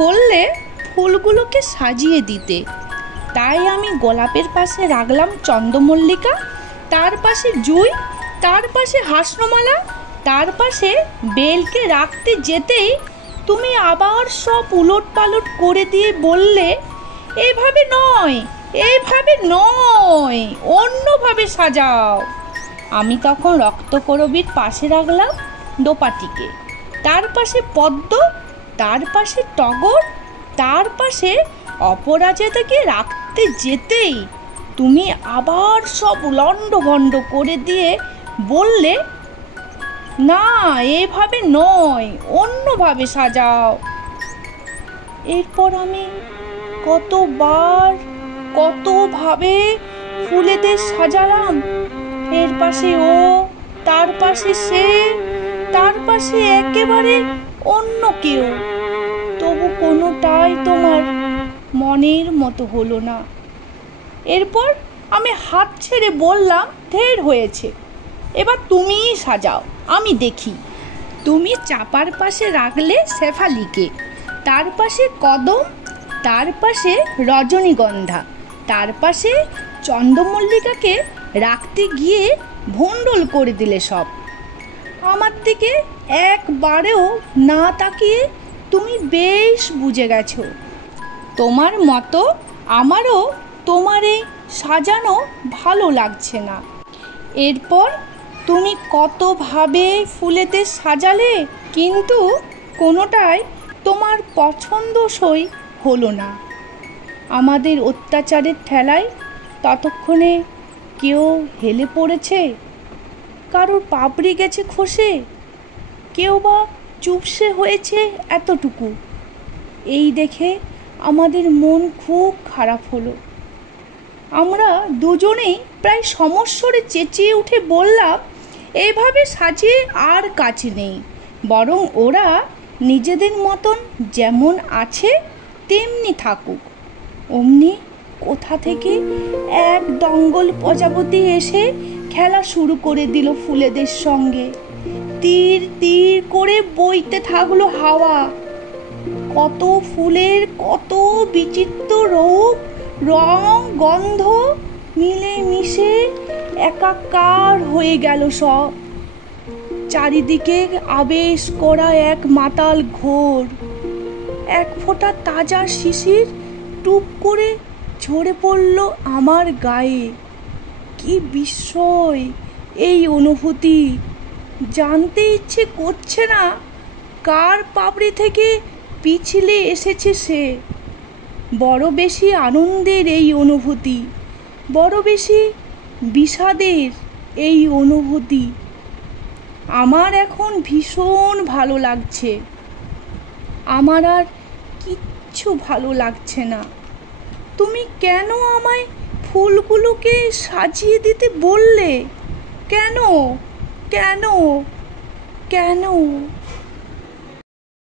বললে ফুলগুলোকে সাজিয়ে দিতে, তাই আমি গোলাপের পাশে রাখলাম চন্দ্রমল্লিকা, তার পাশে জুঁই, তার পাশে হাসনামালা, তার পাশে বেলকে রাখতে যেতেই তুমি আবার সব উলট পালট করে দিয়ে বললে, এইভাবে নয়, এইভাবে নয়, অন্যভাবে সাজাও। আমি তখন রক্তকরবীর পাশে রাখলাম দোপাটিকে, তার পাশে পদ্ম, তার পাশে টগর, তার পাশে অপরাজিতাকে রাখতে যেতেই তুমি আবার সব লণ্ডভণ্ড করে দিয়ে বললে, না, এভাবে নয়, অন্যভাবে সাজাও। এরপর আমি কতভাবে ফুলেদের সাজালাম, এর পাশে ও, তার পাশে সে, তার পাশে একেবারে অন্য কেউ, তবু কোনোটাই তোমার মনের মতো হলো না। এরপর আমি হাত ছেড়ে বললাম, ঢের হয়েছে, এবার তুমিই সাজাও, আমি দেখি। তুমি চাপার পাশে রাখলে শেফালিকে, তার পাশে কদম, তার পাশে রজনীগন্ধা, তার পাশে চন্দ্রমল্লিকাকে রাখতে গিয়ে ভণ্ডুল করে দিলে সব। আমার দিকে একবারেও না তাকিয়ে তুমি বেশ বুঝে গেছো। তোমার মতো আমারও তোমার এই সাজানো ভালো লাগছে না। এরপর তুমি কতভাবে ফুলেতে সাজালে, কিন্তু কোনোটাই তোমার পছন্দসই হলো না। আমাদের অত্যাচারের ঠেলায় ততক্ষণে কেউ হেলে পড়েছে, কারোর পাপড়ি গেছে খসে, কেউ বা চুপসে হয়েছে এতটুকু। এই দেখে আমাদের মন খুব খারাপ হলো। আমরা দুজনেই প্রায় সমস্বরে চেঁচিয়ে উঠে বললাম, এভাবে সাজিয়ে আর কাজ নেই, বরং ওরা নিজেদের মতন যেমন আছে তেমনি থাকুক। অমনি কোথা থেকে এক দঙ্গল প্রজাপতি এসে খেলা শুরু করে দিল ফুলেদের সঙ্গে। তীর তীর করে বইতে থাকলো হাওয়া। কত ফুলের কত বিচিত্র রূপ, রং, গন্ধ মিলে মিশে একাকার হয়ে গেল সব। চারিদিকে আবেশ করা এক মাতাল ঘোর। এক ফোঁটা তাজা শিশির টুপ করে ঝরে পড়ল আমার গায়ে। কি বিস্ময় এই অনুভূতি! জানতে ইচ্ছে করছে না কার পাপড়ি থেকে পিছলে এসেছে সে। বড় বেশি আনন্দের এই অনুভূতি, বড় বেশি বিষাদের এই অনুভূতি। আমার এখন ভীষণ ভালো লাগছে। আমার আর কিচ্ছু ভালো লাগছে না। তুমি কেন আমায় ফুলগুলোকে সাজিয়ে দিতে বললে? কেন? কেন? কেন?